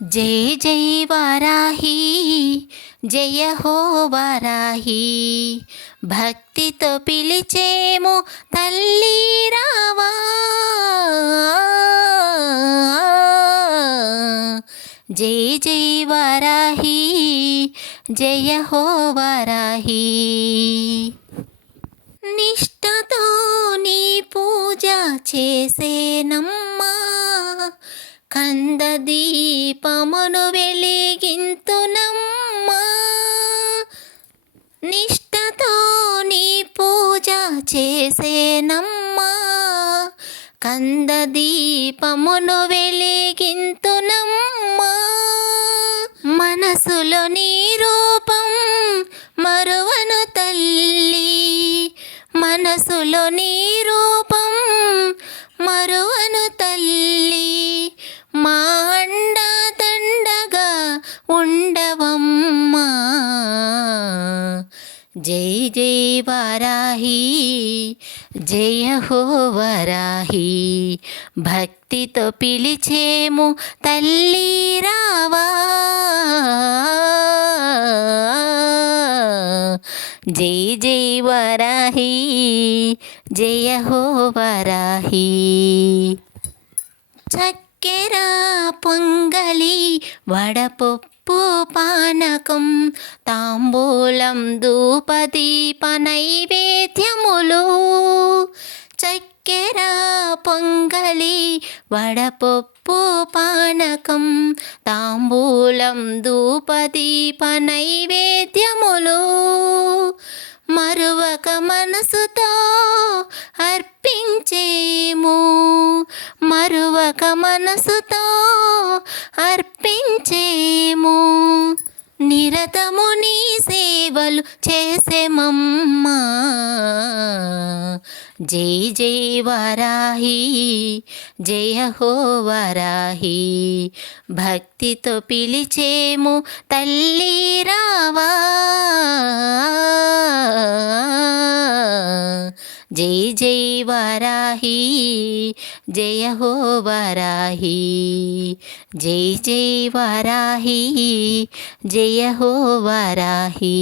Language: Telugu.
जय जय वाराही జయ హో వారాహి భక్తితో పిలిచేము తల్లి రావా జయ జయ వారాహి జయ హో వారాహి నిష్టతో నీ పూజ చేసేనమ్మా కంద దీపమును వెలిగింతునమ్మా నిష్టతో నీ పూజ చేసేనమ్మా కంద దీపమును వెలిగింతునమ్మా మనసులో నీ రూపం మరువను తల్లి మనసులో నీ రూపం మరువను తల్లి మా అండా దండగా ఉండవమ్మా జై జై వారాహి జయ హో వారాహి భక్తితో పిలిచేము తల్లి రావా జై జై వారాహి జయ హో వారాహి చక్కెర పొంగలి వడపప్పు పానకం తాంబూలం ధూపదీప నైవేద్యములు చక్కెర పొంగలి వడపప్పు పానకం తాంబూలం ధూపదీప నైవేద్యములు మరువక మనసుతో అర్పించేము మరువక మనసుతో అర్పించేము నిరతము నీ సేవలు చేసేమమ్మా జై జై వారాహి జయ హో వారాహి భక్తితో పిలిచేము తల్లి రావా జై జై వారాహి జయ హో వారాహి జై జై వారాహి జయ హో వారాహి